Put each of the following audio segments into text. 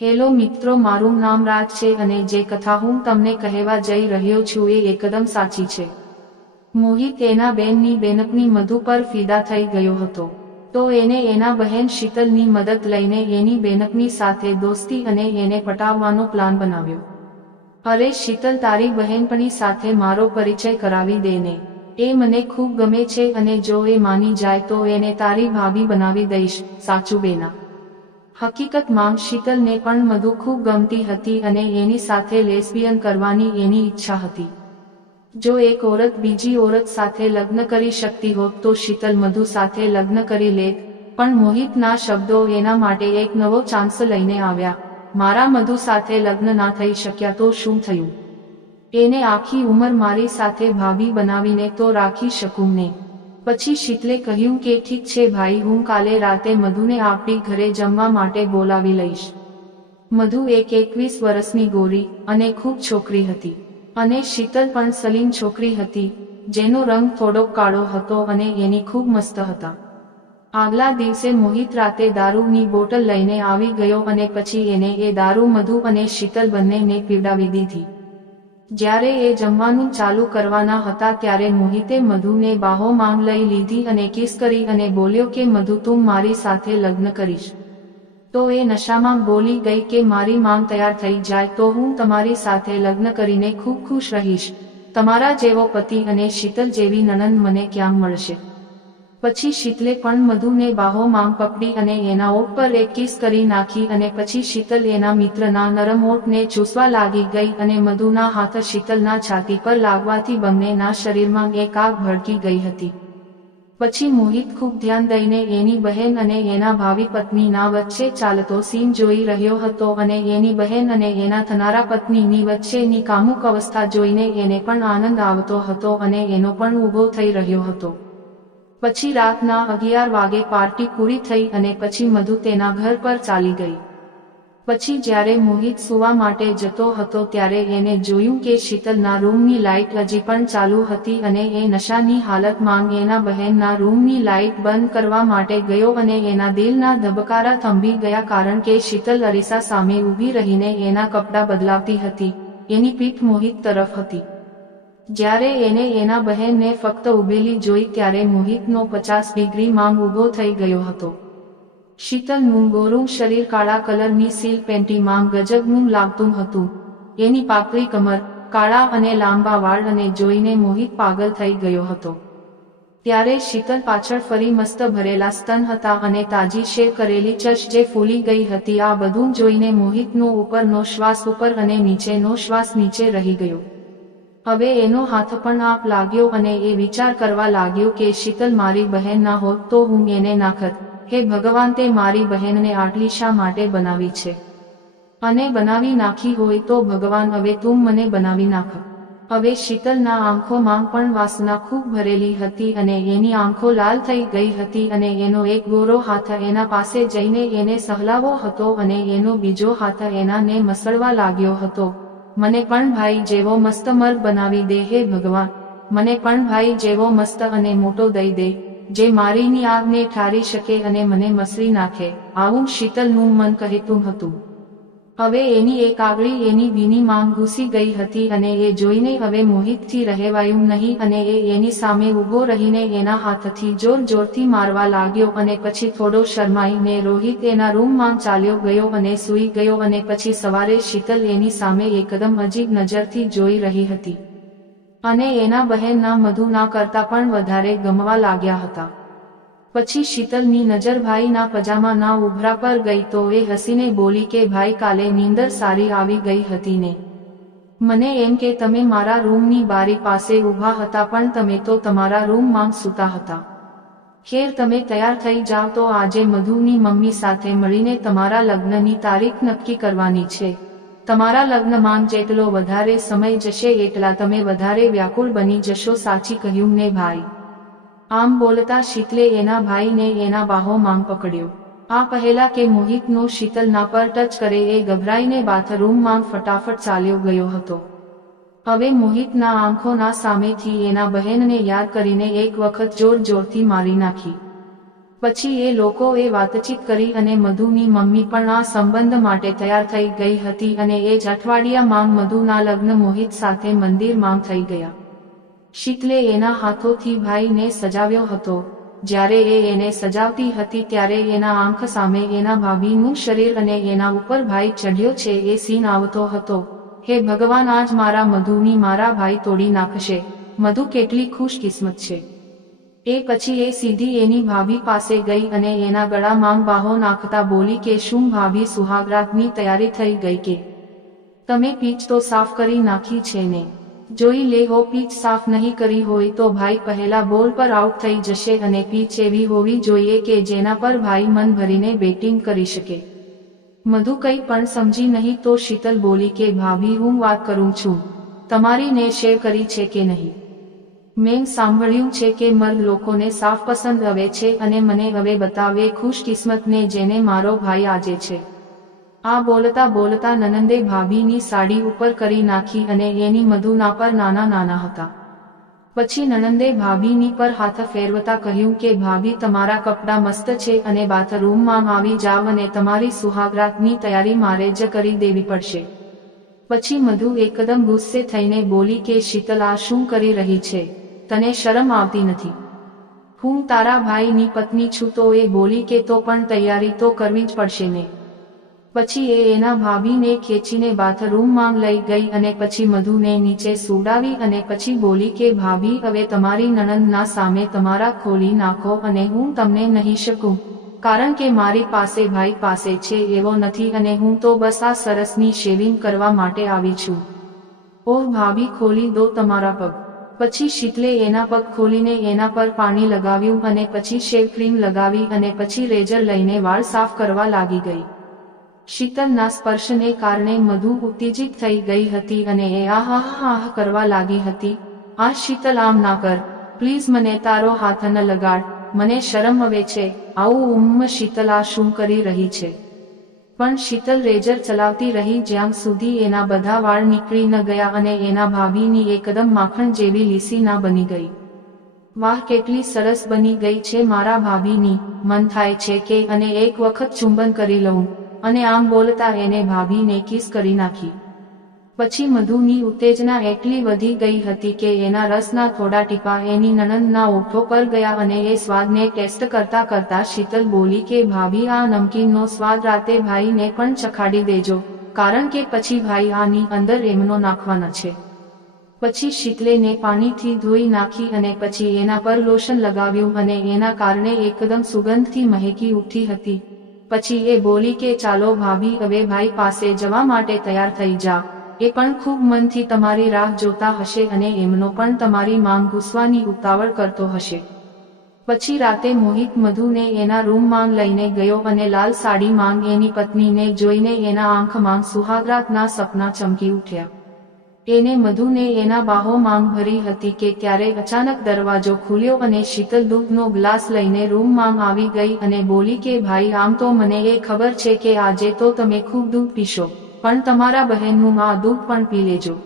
Hello મિત્રો, મારું નામ રાજ છે અને જે કથા હું તમને કહેવા જઈ રહ્યો છું એ એકદમ સાચી છે। મોહિત એના બેનની બેનપણી મધુ પર ફિદા થઈ ગયો હતો, તો એને એના બહેન શીતલની મદદ લઈને એની બેનપણી સાથે દોસ્તી અને એને પટાવવાનો પ્લાન બનાવ્યો। અરે શીતલ, તારી બહેનપણી સાથે મારો પરિચય કરાવી દે ને, એ મને ખૂબ ગમે છે અને જો એ માની જાય તો એને તારી ભાભી બનાવી દઈશ, સાચું બેના? હકીકતમાં શીતલને પણ મધુ ખૂબ ગમતી હતી અને એની સાથે લેસ્બિયન કરવાની એની ઈચ્છા હતી। જો એક ઓરત બીજી ઓરત સાથે લગ્ન કરી શકતી હોત તો શીતલ મધુ સાથે લગ્ન કરી લેત, પણ મોહિતના શબ્દો એના માટે એક નવો ચાન્સ લઈને આવ્યા। મારા મધુ સાથે લગ્ન ના થઈ શક્યા તો શું થયું? એને આખી ઉંમર મારી સાથે ભાભી બનાવીને તો રાખી શકું ને? પછી શીતલે કહ્યું કે ઠીક છે ભાઈ, હું કાલે રાતે મધુને આપણી ઘરે જમવા માટે બોલાવી લઈશ। મધુ એક 21 વર્ષની ગોરી અને ખૂબ છોકરી હતી અને શીતલ પણ સલીમ છોકરી હતી, જેનો રંગ થોડો કાળો હતો અને એની ખૂબ મસ્ત હતા। આગલા દિવસે મોહિત રાતે દારૂની બોટલ લઈને આવી ગયો અને પછી એને એ દારૂ મધુ અને શીતલ બંનેને પીવડાવી દીધી। જ્યારે એ જમવાનું ચાલુ કરવાના હતા ત્યારે મોહિતે મધુને બાહોમાં લઈ લીધી અને કિસ કરી અને બોલ્યો કે મધુ, તું મારી સાથે લગ્ન કરીશ? તો એ નશામાં બોલી ગઈ કે મારી માંગ તૈયાર થઈ જાય તો હું તમારી સાથે લગ્ન કરીને ખૂબ ખુશ રહીશ। તમારા જેવો પતિ અને શીતલ જેવી નણંદ મને ક્યાં મળશે? પછી શીતલે પણ મધુને બાહોમાં પકડી અને એના ઓઠ પર એક કિસ કરી નાખી અને પછી શીતલ એના મિત્રના નરમ ઓઠને ચૂસવા લાગી ગઈ અને મધુના હાથ શીતલના છાતી પર લાગવાથી બંનેના શરીરમાં એક આગ ભડકી ગઈ હતી। પછી મોહિત ખૂબ ધ્યાન દઈને એની બહેન અને એના ભાવિ પત્નીના વચ્ચે ચાલતો સીન જોઈ રહ્યો હતો અને એની બહેન અને એના થનારા પત્નીની વચ્ચેની કામુક અવસ્થા જોઈને એને પણ આનંદ આવતો હતો અને એનો પણ ઊભો થઈ રહ્યો હતો। પછી રાતના 11 વાગે પાર્ટી પૂરી થઈ અને પછી મધુ તેના ઘર પર ચાલી ગઈ। પછી જ્યારે મોહિત સૂવા માટે જતો હતો ત્યારે એને જોયું કે શીતલના રૂમની લાઇટ હજી પણ ચાલુ હતી અને એ નશાની હાલતમાં એના બહેનના રૂમની લાઇટ બંધ કરવા માટે ગયો અને એના દિલના ધબકારા થંભી ગયા, કારણ કે શીતલ અરીસા સામે ઊભી રહીને એના કપડાં બદલાવતી હતી, એની પીઠ મોહિત તરફ હતી। જ્યારે એને એના બહેનને ફક્ત ઊભેલી જોઈ ત્યારે મોહિતનો 50 ડિગ્રી માંગ ઊભો થઈ ગયો હતો। શીતલનું ગોરું શરીર કાળા કલરની સિલ્ક પેન્ટીમાં ગજબનું લાગતું હતું, એની પાતળી કમર, કાળા અને લાંબા વાળ અને જોઈને મોહિત પાગલ થઈ ગયો હતો। ત્યારે શીતલ પાછળ ફરી મસ્ત ભરેલા સ્તન હતા અને તાજી શેવ કરેલી ચશ જે ફૂલી ગઈ હતી। આ બધું જોઈને મોહિતનો ઉપરનો શ્વાસ ઉપર અને નીચેનો શ્વાસ નીચે રહી ગયો। હવે એનો હાથ પણ આપ લાગ્યો અને એ વિચાર કરવા લાગ્યો કે શીતલ મારી બહેન ના હોત તો હું એને નાખત। હે ભગવાન, તે મારી બહેનને આટલી શા માટે બનાવી છે? અને બનાવી નાખી હોય તો ભગવાન હવે તું મને બનાવી નાખ। હવે શીતલના આંખોમાં પણ વાસના ખૂબ ભરેલી હતી અને એની આંખો લાલ થઈ ગઈ હતી અને એનો એક ગોરો હાથ એના પાસે જઈને એને સહલાવો હતો અને એનો બીજો હાથ એના ને મસળવા લાગ્યો હતો। મને પણ ભાઈ જેવો મસ્ત મર્દ બનાવી દે હે ભગવાન, મને પણ ભાઈ જેવો મસ્ત અને મોટો દઈ દે, જે મારીની આગને ઠારી શકે અને મને મસળી નાખે, આવું શીતલનું મન કહેતું હતું। હવે એની એક આંગળી એની ભીની માંગ ઘૂસી ગઈ હતી અને એ જોઈને હવે મોહિતથી રહેવાયું નહીં અને એ એની સામે ઊભો રહીને એના હાથથી જોર જોરથી મારવા લાગ્યો અને પછી થોડો શરમાઈને રોહિત એના રૂમમાં ચાલ્યો ગયો અને સૂઈ ગયો અને પછી સવારે શીતલ એની સામે એકદમ અજીબ નજરથી જોઈ રહી હતી અને એના બહેનના મધુના કરતાં પણ વધારે ગમવા લાગ્યા હતા। પછી શીતલની નજર ભાઈના પજામાના ઉભરા પર ગઈ તો એ હસીને બોલી કે ભાઈ, કાલે નીંદર સારી આવી ગઈ હતી ને? મને એમ કે તમે મારા રૂમની બારી પાસે ઊભા હતા પણ તમે તો તમારા રૂમમાં સૂતા હતા। ખેર, તમે તૈયાર થઈ જાવ તો આજે મધુની મમ્મી સાથે મળીને તમારા લગ્નની તારીખ નક્કી કરવાની છે। તમારા લગ્નમાં જેટલો વધારે સમય જશે એટલા તમે વધારે વ્યાકુળ બની જશો, સાચી કહ્યું ને ભાઈ? આમ બોલતા શીતલે એના ભાઈને એના બાહોમાં પકડ્યો। આ પહેલા કે મોહિતનો શીતલના પર ટચ કરે એ ગભરાઈને બાથરૂમમાં ફટાફટ ચાલ્યો ગયો હતો। હવે મોહિતના આંખોના સામેથી એના બહેનને યાદ કરીને એક વખત જોર જોરથી મારી નાખી। પછી એ લોકોએ વાતચીત કરી અને મધુની મમ્મી પણ આ સંબંધ માટે તૈયાર થઈ ગઈ હતી અને એ જ અઠવાડિયામાં મધુના લગ્ન મોહિત સાથે મંદિરમાં થઈ ગયા. શીતલે એના હાથોથી ભાઈને સજાવ્યો હતો. જ્યારે એ એને સજાવતી હતી ત્યારે એના આંખ સામે એના ભાભીનું શરીર અને એના ઉપર ભાઈ ચઢ્યો છે એ સીન આવતો હતો. હે ભગવાન, આજ મારા મધુની મારા ભાઈ તોડી નાખશે. મધુ કેટલી ખુશકિસ્મત છે. એ પછી એ સીધી એની ભાભી પાસે ગઈ અને એના ગળામાં બાહો નાખતા બોલી કે શું ભાભી, સુહાગરાતની તૈયારી થઈ ગઈ કે? તમે પીચ તો સાફ કરી નાખી છે ને? જોઈ લે હો, પીચ સાફ નહીં કરી હોય તો ભાઈ પહેલા બોલ પર આઉટ થઈ જશે અને પીચ એવી હોવી જોઈએ કે જેના પર ભાઈ મન ભરીને બેટિંગ કરી શકે. મધુ કંઈ પણ સમજી નહીં તો શીતલ બોલી કે ભાભી, હું વાત કરું છું, તમારી ને શેર કરી છે કે નહીં? મેં સાંભળ્યું છે કે મર્દ લોકોને સાફ પસંદ આવે છે અને મને હવે બતાવે ખુશકિસ્મતને જેને મારો ભાઈ આજે છે. આ બોલતા બોલતા નનંદે ભાભીની સાડી ઉપર કરી નાખી અને એની મધુના પર નાના નાના હતા. પછી નનંદે ભાભીની પર હાથ ફેરવતા કહ્યું કે ભાભી, તમારા કપડાં મસ્ત છે અને બાથરૂમમાં આવી જાવ અને તમારી સુહાગરાતની તૈયારી મારે જ કરી દેવી પડશે. પછી મધુ એકદમ ગુસ્સે થઈને બોલી કે શીતલ, આ શું કરી રહી છે? તને શરમ આવતી નથી? હું તારા ભાઈની પત્ની છું. તો એ બોલી કે તો પણ તૈયારી તો કરવી જ પડશે ને. પછી એ એના ભાભીને ખેંચીને બાથરૂમમાં લઈ ગઈ અને પછી મધુને નીચે સુડાવી અને પછી બોલી કે ભાભી, હવે તમારી નણંદના સામે તમારા ખોલી નાખો અને હું તમને નહીં શકું, કારણ કે મારી પાસે ભાઈ પાસે છે એવો નથી અને હું તો બસ આ સરસની શેવિંગ કરવા માટે આવી છું. ઓહ ભાભી, ખોલી દો તમારા પગ. પછી શીતલે એના પગ ખોલીને એના પર પાણી લગાવ્યું અને પછી શેવ ક્રીમ લગાવી અને પછી રેઝર લઈને વાળ સાફ કરવા લાગી ગઈ. શીતલના સ્પર્શને કારણે મધુ ઉત્તેજિત થઈ ગઈ હતી અને એ આહ કરવા લાગી હતી. આ શીતલ, આમ ના કર પ્લીઝ, મને તારો હાથ ન લગાડ, મને શરમ આવે છે. આવું શીતલ, આ શું કરી રહી છે? પણ શીતલ રેઝર ચલાવતી રહી જ્યાં સુધી એના બધા વાળ નીકળી ન ગયા અને એના ભાભીની એકદમ માખણ જેવી લીસી ના બની ગઈ. વાહ, કેટલી સરસ બની ગઈ છે મારા ભાભીની. મન થાય છે કે અને એક વખત ચુંબન કરી લઉં. અને આમ બોલતા એને ભાભીને કિસ કરી નાખી. પછી મધુની ઉત્તેજના એટલી વધી ગઈ હતી કે એના રસના થોડા ટીપા એની નણંદના ઓઠો પર ગયા અને એ સ્વાદને ટેસ્ટ કરતા કરતા શીતલ બોલી કે ભાભી, આ નમકીનનો સ્વાદ રાતે ભાઈને પણ ચખાડી દેજો, કારણ કે પછી ભાઈ આની અંદર એમનો નાખવાના છે. પછી શીતલેને પાણીથી ધોઈ નાખી અને પછી એના પર લોશન લગાવ્યું અને એના કારણે એકદમ સુગંધથી મહેકી ઉઠી હતી. પછી એ બોલી કે ચાલો ભાભી, હવે ભાઈ પાસે જવા માટે તૈયાર થઈ જા. એ પણ ખૂબ મનથી તમારી રાહ જોતા હશે અને એમનો પણ તમારી માંગ ઘૂસવાની ઉતાવળ કરતો હશે. પછી રાતે મોહિત મધુને એના રૂમમાં લઈને ગયો અને લાલ સાડીમાં એની પત્નીને જોઈને એના આંખમાં સુહાગરાતના સપના ચમકી ઉઠ્યા. એને મધુને એના બાહોમાં ભરી હતી કે ત્યારે અચાનક દરવાજો ખુલ્યો અને શીતલ દૂધનો ગ્લાસ લઈને રૂમમાં આવી ગઈ અને બોલી કે ભાઈ, આમ તો મને એ ખબર છે કે આજે તો તમે ખૂબ દૂધ પીશો, પણ તમારા બહેનનું આ દૂધ પણ પી લેજો.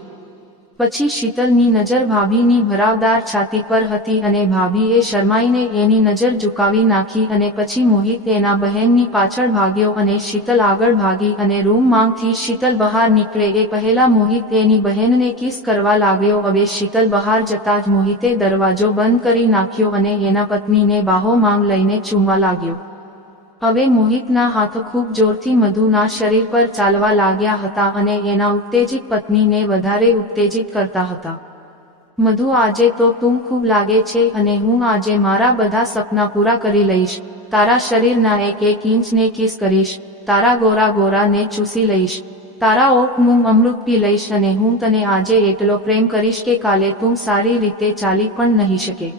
પછી શીતલની નજર ભાભીની ભરાવદાર છાતી પર હતી અને ભાભીએ શરમાઈને એની નજર ઝુકાવી નાખી અને પછી મોહિત એના બહેનની પાછળ ભાગ્યો અને શીતલ આગળ ભાગી અને રૂમમાંથી શીતલ બહાર નીકળે એ પહેલા મોહિત એની બહેનને કિસ કરવા લાગ્યો. હવે શીતલ બહાર જતા જ મોહિતે દરવાજો બંધ કરી નાખ્યો અને એના પત્નીને બાહોમાં લઈને ચૂમવા લાગ્યો. હવે મોહિતના હાથ ખૂબ જોરથી મધુના શરીર પર ચાલવા લાગ્યા હતા અને એના ઉત્તેજિત પત્નીને વધારે ઉત્તેજિત કરતા હતા. મધુ, આજે તો તું ખૂબ લાગે છે અને હું આજે મારા બધા સપના પૂરા કરી લઈશ. તારા શરીરના એક એક ઇંચને કિસ કરીશ, તારા ગોરા ગોરાને ચૂસી લઈશ, તારા ઓઠનું અમૃત પી લઈશ અને હું તને આજે એટલો પ્રેમ કરીશ કે કાલે તું સારી રીતે ચાલી પણ નહીં શકે.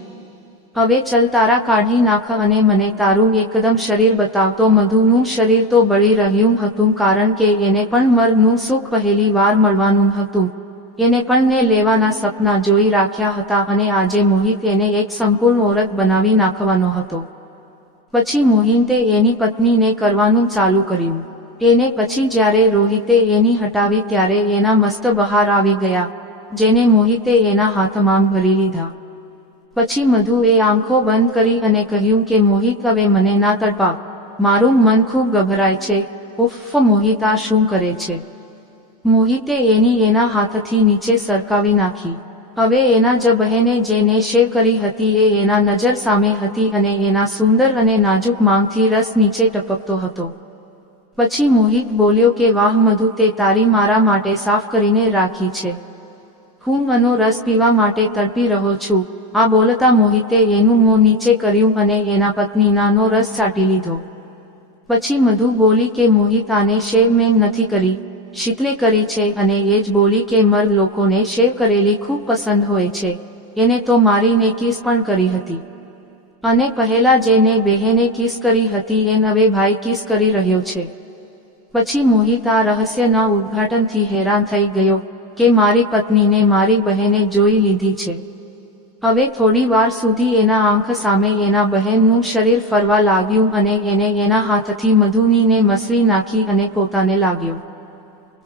હવે ચલ, તારા કાઢી નાખ અને મને તારું એકદમ શરીર બતાવ. તો મધુનું શરીર તો બળી રહ્યું હતું કારણ કે એને પણ મર્દનું સુખ પહેલી વાર મળવાનું હતું. એને પણ ને લેવાના સપના જોઈ રાખ્યા હતા અને આજે મોહિત એને એક સંપૂર્ણ ઓરત બનાવી નાખવાનો હતો. પછી મોહિતે એની પત્નીને કરવાનું ચાલુ કર્યું. એને પછી જ્યારે રોહિતે એની હટાવી ત્યારે એના મસ્ત બહાર આવી ગયા, જેને મોહિતે એના હાથમાં ભરી લીધા. પછી મધુએ આંખો બંધ કરી અને કહ્યું કે મોહિત હવે મને ના તડપાવ, મારું મન ખૂબ ગભરાય છે. ઉફ, મોહિત આ શું કરે છે? મોહિતે એના હાથથી નીચે સરકાવી નાખી. હવે એના જ બહેને જેને શેવ કરી હતી એ એના નજર સામે હતી અને એના સુંદર અને નાજુક માંગથી રસ નીચે ટપકતો હતો. પછી મોહિત બોલ્યો કે વાહ મધુ, તે તારી મારા માટે સાફ કરીને રાખી છે. હું આનો રસ પીવા માટે તડપી રહ્યો છું. આ બોલતા મોહિતે એનું મોં નીચે કર્યું અને એના પત્નીનાનો રસ ચાટી લીધો. પછી મધુ બોલી કે મોહિત, આને શેવ મેં નથી કરી, શીતલે કરી છે. અને એ જ બોલી કે મર્દ લોકોને શેવ કરેલી ખૂબ પસંદ હોય છે. એને તો મારીને કિસ પણ કરી હતી. અને પહેલા જેને બહેને કિસ કરી હતી એને હવે ભાઈ કિસ કરી રહ્યો છે. પછી મોહિત આ રહસ્યના ઉદ્ઘાટનથી હેરાન થઈ ગયો કે મારી પત્નીને મારી બહેને જોઈ લીધી છે. હવે થોડી વાર સુધી એના આંખ સામે એના બહેનનું શરીર ફરવા લાગ્યું અને એને એના હાથથી મધુનીને મસળી નાખી અને પોતાને લાગ્યો.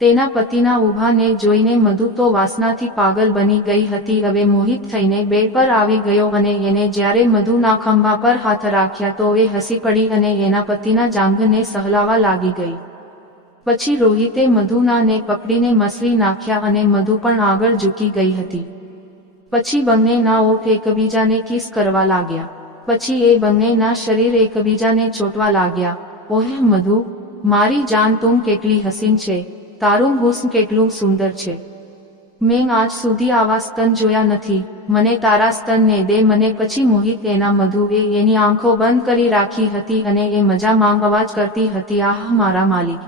તેના પતિના ઊભાને જોઈને મધુ તો વાસનાથી પાગલ બની ગઈ હતી. હવે મોહિત થઈને બેડ પર આવી ગયો અને એને જ્યારે મધુના ખંભા પર હાથ રાખ્યા તો એ હસી પડી અને એના પતિના જાંઘને સહલાવા લાગી ગઈ. પછી રોહિતે મધુનાને પકડીને મસળી નાખ્યા અને મધુ પણ આગળ ઝૂકી ગઈ હતી. પછી બંનેના ઓઠ એકબીજાને કિસ કરવા લાગ્યા. પછી એ બંનેના શરીર એકબીજાને ચોટવા લાગ્યા. ઓહ મધુ, મારી જાન, તું કેટલી હસીન છે, તારું હુસ્ન કેટલું સુંદર છે. મેં આજ સુધી આવા સ્તન જોયા નથી, મને તારા સ્તનને દે મને. પછી મોહિત મધુએ એની આંખો બંધ કરી રાખી હતી અને એ મજામાં અવાજ કરતી હતી, આહ મારા માલિક,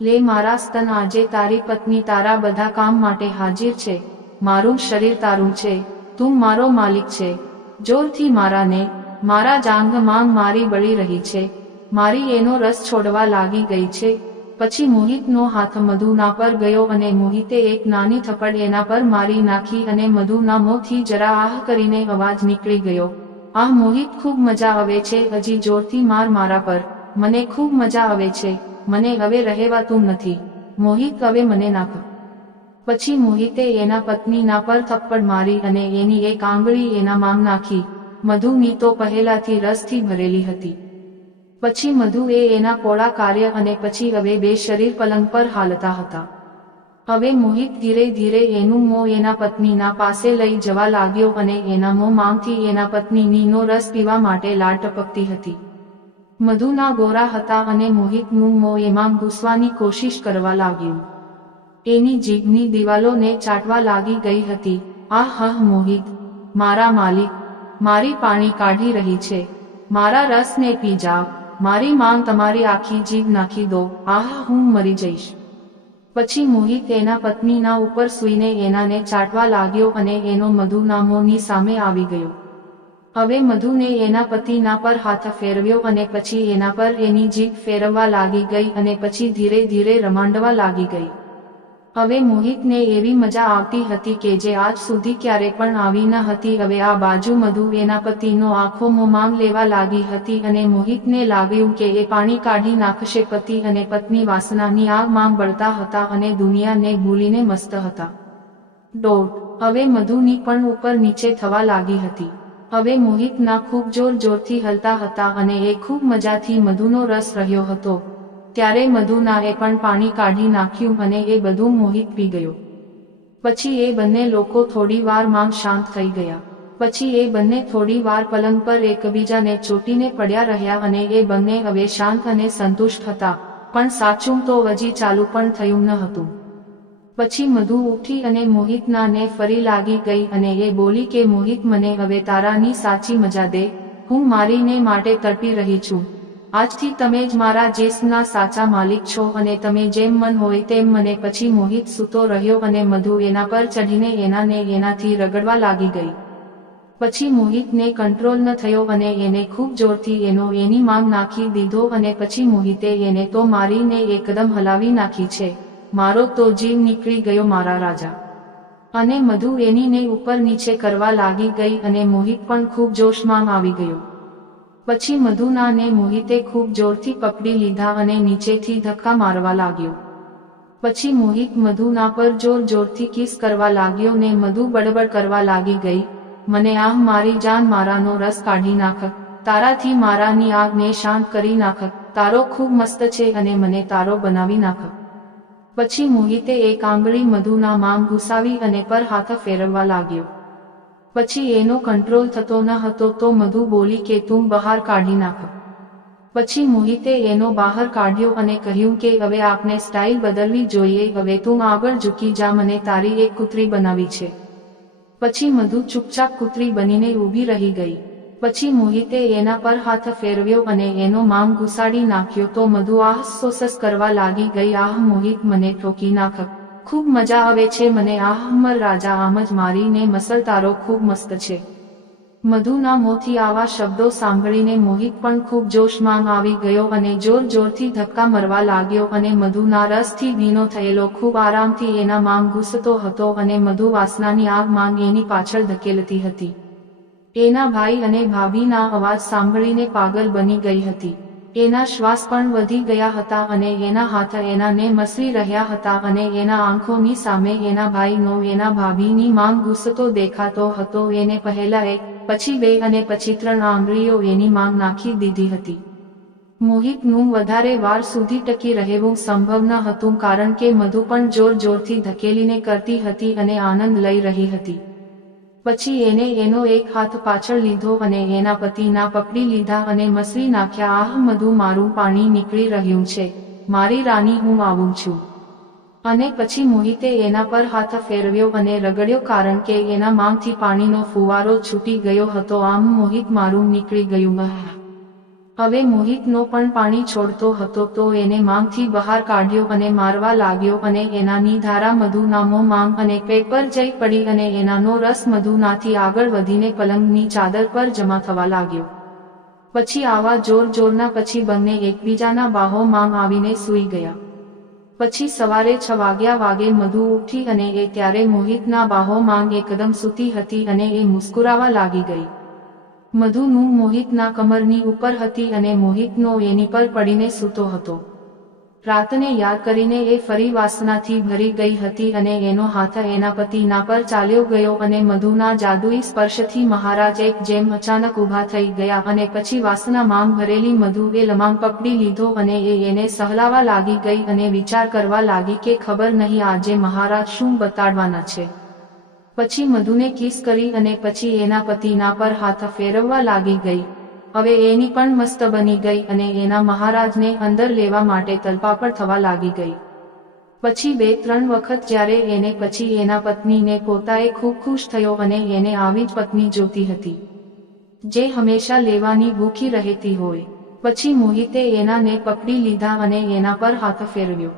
લે મારા સ્તન. આજે તારી પત્ની તારા બધા કામ માટે હાજર છે. મારું શરીર તારું છે, તું મારો માલિક છે. જોરથી મારાને, મારા જાંઘ માંગ મારી બળી રહી છે, મારી એનો રસ છોડવા લાગી ગઈ છે. પછી મોહિતનો હાથ મધુના પર ગયો અને મોહિતે એક નાની થપ્પડ એના પર મારી નાખી અને મધુના મોંથી જરા આહ કરીને અવાજ નીકળી ગયો, આહ મોહિત, ખૂબ મજા આવે છે, હજી જોરથી માર મારા પર, મને ખૂબ મજા આવે છે, મને હવે રહેવાતું નથી. મોહિત, હવે મને નાખ. પછી મોહિતે એના પત્નીના પર થપ્પડ મારી અને એની એક આંગળી એના માંગ નાખી. મધુની તો પહેલાથી રસથી ભરેલી હતી. પછી મધુએ એના કોળા કાર્ય અને પછી હવે બે શરીર પલંગ પર હાલતા હતા. હવે મોહિત ધીરે ધીરે એનું મોં એના પત્નીના પાસે લઈ જવા લાગ્યો અને એના મોં માંગથી એના પત્નીનો રસ પીવા માટે લાળ ટપકતી હતી. મધુના ગોરા હતા અને મોહિતનું મોં એમાં ઘૂસવાની કોશિશ કરવા લાગ્યું. એની જીભની દિવાલોને ચાટવા લાગી ગઈ હતી. આહ હહ મોહિત, મારા માલિક, મારી પાણી કાઢી રહી છે, મારા રસને પી જાવ, મારી માંગ તમારી આખી જીભ નાખી દો, આહ હું મરી જઈશ. પછી મોહિત એના પત્નીના ઉપર સૂઈને એનાને ચાટવા લાગ્યો અને એનો મધુના મોંની સામે આવી ગયો. હવે મધુને એના પતિના પર હાથ ફેરવ્યો અને પછી એના પર એની જીભ ફેરવવા લાગી ગઈ અને પછી ધીરે ધીરે રમાડવા લાગી ગઈ. હવે મોહિતને એવી મજા આવતી હતી કે જે આજ સુધી ક્યારે પણ આવી ન હતી. હવે આ બાજુ મધુ એના પતિનો આખો મોં લેવા લાગી હતી અને મોહિતને લાગ્યું કે એ પાણી કાઢી નાખશે. પતિ અને પત્ની વાસનાની આગમાં બળતા હતા અને દુનિયાને ભૂલીને મસ્ત હતા. હવે મધુની પણ ઉપર નીચે થવા લાગી હતી. હવે મોહિતના ખૂબ જોર જોરથી હલતા હતા અને એ ખૂબ મજાથી મધુનો રસ રહ્યો હતો. ત્યારે મધુનાએ પણ પાણી કાઢી નાખ્યું અને એ બધું મોહિત પી ગયો. પછી એ બંને લોકો થોડી વારમાં શાંત થઈ ગયા. પછી એ બંને થોડી વાર પલંગ પર એકબીજાને ચોટીને પડ્યા રહ્યા અને એ બંને હવે શાંત અને સંતુષ્ટ હતા. પણ સાચું તો હજી ચાલુ પણ થયું ન હતું. પછી મધુ ઉઠી અને મોહિતનાને ફરી લાગી ગઈ અને એ બોલી કે મોહિત, મને હવે તારાની સાચી મજા દે, હું મારીને માટે તડપી રહી છું. આજથી તમે જ મારા જીસમના સાચા માલિક છો અને તમે જેમ મન હોય તેમ મને. પછી મોહિત સૂતો રહ્યો અને મધુ એના પર ચઢીને એનાથી રગડવા લાગી ગઈ. પછી મોહિતને કંટ્રોલ ન થયો અને એને ખૂબ જોરથી એની માંગ નાખી દીધો અને પછી મોહિતે એને તો મારીને એકદમ હલાવી નાખી છે. મારો તો જીવ નીકળી ગયો મારા રાજા. અને મધુ એનીને ઉપર નીચે કરવા લાગી ગઈ અને મોહિત પણ ખૂબ જોશમાં આવી ગયો. પછી મધુનાને મોહિતે ખૂબ જોરથી પકડી લીધા અને નીચેથી ધક્કા મારવા લાગ્યો. પછી મોહિત મધુના પર જોર જોરથી કિસ કરવા લાગ્યો ને મધુ બડબડ કરવા લાગી ગઈ, મને મારી જાન મારાનો રસ કાઢી નાખ, તારાથી મારાની આગને શાંત કરી નાખ, તારો ખૂબ મસ્ત છે અને મને તારો બનાવી નાખ. પછી મોહિતે એક આંગળી મધુના માંગ ઘૂસાવી અને પર હાથ ફેરવવા લાગ્યો. પછી એનો કંટ્રોલ થતો ન હતો તો મધુ બોલી કે તું બહાર કાઢી નાખ. પછી મોહિતે એનો બહાર કાઢ્યો અને કહ્યું કે હવે આપણે સ્ટાઇલ બદલવી જોઈએ, હવે તું આગળ ઝૂકી જા, મને તારી એક કૂતરી બનાવી છે. પછી મધુ ચૂપચાપ કૂતરી બનીને ઊભી રહી ગઈ. પછી મોહિતે એના પર હાથ ફેરવ્યો અને એનો માંગ ઘુસાડી નાખ્યો તો મધુ સોસસ કરવા લાગી ગઈ. મોહિત, મને ઠોકી નાખ, ખૂબ મજા આવે છે મને. મર રાજા, આમ જ મારીને મસલ, તારો ખૂબ મસ્ત છે. મધુના મોંથી આવા શબ્દો સાંભળીને મોહિત પણ ખૂબ જોશમાં આવી ગયો અને જોર જોરથી ધક્કા મરવા લાગ્યો અને મધુના રસથી ભીનો થયેલો ખૂબ આરામથી એના માંગ ઘૂસતો હતો અને મધુ વાસનાની આગ માંગ એની પાછળ ધકેલતી હતી. એના ભાઈ અને ભાભીના અવાજ સાંભળીને પાગલ બની ગઈ હતી. એના શ્વાસ પણ વધી ગયા હતા અને એના હાથ એનાને મસળી રહ્યા હતા અને એના આંખોની સામે એના ભાઈનો એના ભાભીની માંગ ઘૂસતો દેખાતો હતો. એને પહેલા એક, પછી બે અને પછી 3 આંગળીઓ એની માંગ નાખી દીધી હતી. મોહિતનું વધારે વાર સુધી ટકી રહેવું સંભવ ન હતું કારણ કે મધુ પણ જોર જોરથી ધકેલીને કરતી હતી અને આનંદ લઈ રહી હતી. પછી એને એનો એક હાથ પાછળ લીધો અને એના પતિના પકડી લીધા અને મસળી નાખ્યા. મધુ, મારું પાણી નીકળી રહ્યું છે, મારી રાની, હું આવું છું. અને પછી મોહિતે એના પર હાથ ફેરવ્યો અને રગડ્યો કારણ કે એના માંગથી પાણીનો ફુવારો છૂટી ગયો હતો. મોહિત, મારું નીકળી ગયું. હવે મોહિતનો પણ પાણી છોડતો હતો તો એને માંગથી બહાર કાઢ્યો અને મારવા લાગ્યો અને એનાની ધારા મધુના મોં અને પેટ પર જઈ પડી અને એનાનો રસ મધુનાથી આગળ વધીને પલંગની ચાદર પર જમા થવા લાગ્યો. પછી આવા જોર જોરના પછી બંને એકબીજાના બાહોમાં આવીને સૂઈ ગયા. પછી સવારે 6 વાગે મધુ ઉઠી અને એ ત્યારે મોહિતના બાહોમાં એકદમ સૂતી હતી અને એ મુસ્કુરાવા લાગી ગઈ. મધુનું મોહિતના કમરની ઉપર હતી અને મોહિતનો એની પર પડીને સૂતો હતો. રાતને યાદ કરીને એ ફરી વાસનાથી ભરી ગઈ હતી અને એનો હાથ એના પતિના પર ચાલ્યો ગયો અને મધુના જાદુઈ સ્પર્શથી મહારાજ એક જેમ અચાનક ઊભા થઈ ગયા અને પછી વાસનામાં ભરેલી મધુએ લમાંગ પકડી લીધો અને એને સહલાવા લાગી ગઈ અને વિચાર કરવા લાગી કે ખબર નહીં આજે મહારાજ શું બતાડવાના છે. પછી મધુને કિસ કરી અને પછી એના પતિના પર હાથ ફેરવવા લાગી ગઈ. હવે એની પણ મસ્ત બની ગઈ અને એના મહારાજને અંદર લેવા માટે તલપાપડ થવા લાગી ગઈ. પછી 2-3 વખત જ્યારે એને પછી એના પત્નીને પોતાએ ખૂબ ખુશ થયો અને એને આવી જ પત્ની જોતી હતી જે હંમેશા લેવાની ભૂખી રહેતી હોય. પછી મોહિતે એનાને પકડી લીધા અને એના પર હાથ ફેરવ્યો.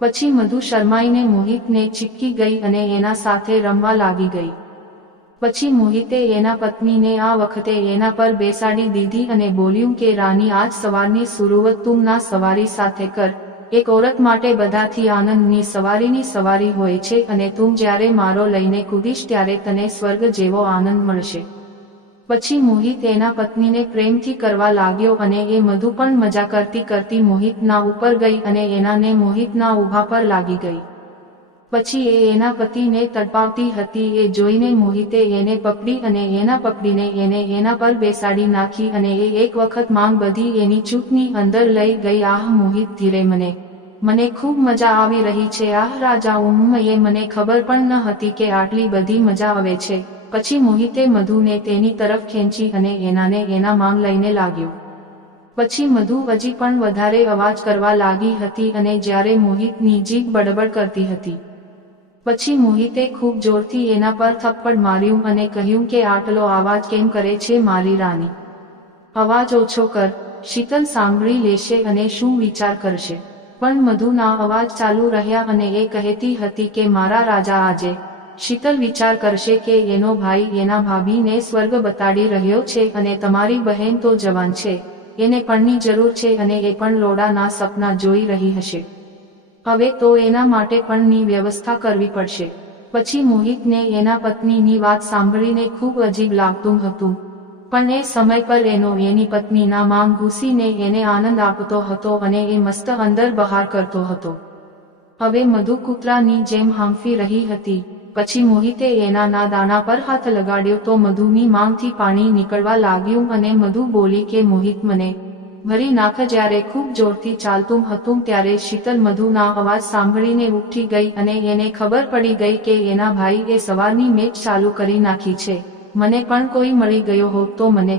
પછી મધુ શરમાઈને મોહિતને ચીપકી ગઈ અને એના સાથે રમવા લાગી ગઈ. પછી મોહિતે એના પત્નીને આ વખતે એના પર બેસાડી દીધી અને બોલ્યું કે રાની, આજ સવારની શરૂઆત તું ના સવારી સાથે કર. એક ઓરત માટે બધાથી આનંદની સવારીની સવારી હોય છે અને તું જ્યારે મારો લઈને કૂદીશ ત્યારે તને સ્વર્ગ જેવો આનંદ મળશે. પછી મોહિત એના પત્નીને પ્રેમથી કરવા લાગ્યો અને એ મધુ પણ મજા કરતી કરતી મોહિતના ઉપર ગઈ અને એનાને મોહિતના ઊભા પર લાગી ગઈ. પછી એ એના પતિને તડપાવતી હતી એ જોઈને મોહિતે એને પકડી અને એના પકડીને એને એના પર બેસાડી નાખી અને એ એક વખત માંગ બધી એની ચૂંટની અંદર લઈ ગઈ. મોહિત, ધીરે, મને ખૂબ મજા આવી રહી છે. રાજા, મને ખબર પણ ન હતી કે આટલી બધી મજા આવે છે. પછી મોહિતે મધુને તેની તરફ ખેંચી અને એનાને એના માંગ લઈને લાગ્યો. પછી મધુ હજી પણ વધારે અવાજ કરવા લાગી હતી અને જ્યારે મોહિતની જીભ બડબડ કરતી હતી. પછી મોહિતે ખૂબ જોરથી એના પર થપ્પડ માર્યું અને કહ્યું કે આટલો અવાજ કેમ કરે છે મારી રાની? અવાજ ઓછો કર. શીતલ સાંભળી લેશે અને શું વિચાર કરશે? પણ મધુના અવાજ ચાલુ રહ્યા અને એ કહેતી હતી કે મારા રાજા, આજે શીતલ વિચાર કરશે કે એનો ભાઈ એના ભાભીને સ્વર્ગ બતાડી રહ્યો છે અને તમારી બહેન તો જવાન છે, એને પણની જરૂર છે અને એ પણ લોડાના સપના જોઈ રહી હશે. હવે તો એના માટે પણની વ્યવસ્થા કરવી પડશે. પછી મોહિતને એના પત્નીની વાત સાંભળીને ખૂબ અજીબ લાગતું હતું પણ એ સમય પર એની પત્નીના માંગ ઘૂસીને એને આનંદ આપતો હતો અને એ મસ્ત અંદર બહાર કરતો હતો. હવે મધુ કૂતરાની જેમ હાંફી રહી હતી. પછી મોહિતે એના દાના પર હાથ લગાડ્યો તો મધુની માંગથી પાણી નીકળવા લાગ્યું અને મધુ બોલી કે મોહિત મને ભરી નાખ. જ્યારે ખૂબ જોરથી ચાલતું હતું ત્યારે શીતલ મધુના અવાજ સાંભળીને ઉઠી ગઈ અને એને ખબર પડી ગઈ કે એના ભાઈએ સવારની મેચ ચાલુ કરી નાખી છે. મને પણ કોઈ મળી ગયો હોત તો મને